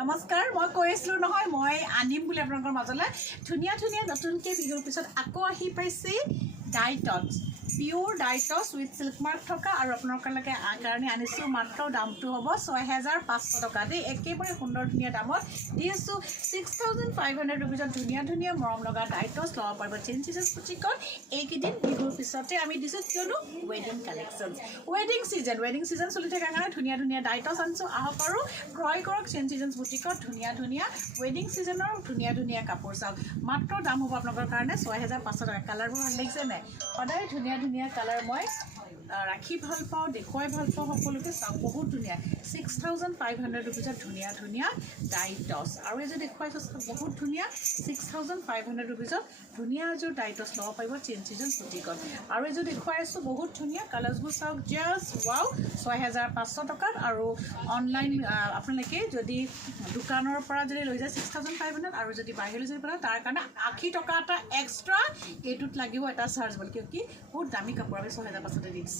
নমস্কাৰ মই কৈ আছিলোঁ নহয় মই আনিম বুলি আপোনালোকৰ মাজলৈ ধুনীয়া ধুনীয়া নতুনকৈ বিহুৰ পিছত আকৌ আহি পাইছে tights pure tights with silk mark থকা আৰু আপোনালোকৰ কাৰণে আনিছোঁ মাত্ৰ দামটো হ'ব 6500 টকা দেই একেবাৰে সুন্দৰ ধুনীয়া দামত দি আছোঁ 6500 ৰুপিজত ধুনীয়া ধুনীয়া মৰম লগা ডাইটছ ল'ব পাৰিব চেঞ্জ চিজন বুটিকত এইকেইদিন বিহুৰ পিছতে আমি দিছোঁ কিয়নো ৱেডিং কালেকশ্যন ৱেডিং ছিজন চলি থকাৰ কাৰণে ধুনীয়া ধুনীয়া ডাইটছ আনিছোঁ আহক আৰু ক্ৰয় কৰক চেঞ্জ চিজন বুটিকত ধুনীয়া ধুনীয়া ৱেডিং ছিজনৰ ধুনীয়া ধুনীয়া কাপোৰ চাওক মাত্ৰ দাম হ'ব আপোনালোকৰ কাৰণে 6500 টকা কালাৰবোৰ ভাল লাগিছে নাই সদায় ধুনীয়া ধুনীয়া কালাৰ মই ৰাখি ভাল পাওঁ দেখুৱাই ভাল পাওঁ সকলোকে চাওক বহুত ধুনীয়া 6500 ৰুপিজত ধুনীয়া ধুনীয়া ডাইটছ আৰু এই যে দেখুৱাইছোঁ বহুত ধুনীয়া 6500 ৰুপিজত ধুনীয়া এযোৰ ডাইটছ ল'ব পাৰিব চেঞ্জ চিজন বুটিকত আৰু এই যে দেখুৱাই আছোঁ বহুত ধুনীয়া কালাৰ্ছবোৰ চাওক জাষ্ট ৱাও 6500 টকাত আৰু অনলাইন আপোনালোকে যদি দোকানৰ পৰা যদি লৈ যায় 6500 আৰু যদি বাহিৰলৈ যদি পাৰে তাৰ কাৰণে 80 টকা এটা এক্সট্ৰা এইটোত লাগিব এটা চাৰ্জ বুলি কিয় কি বহুত দামী কাপোৰ আমি 6500 দিছোঁ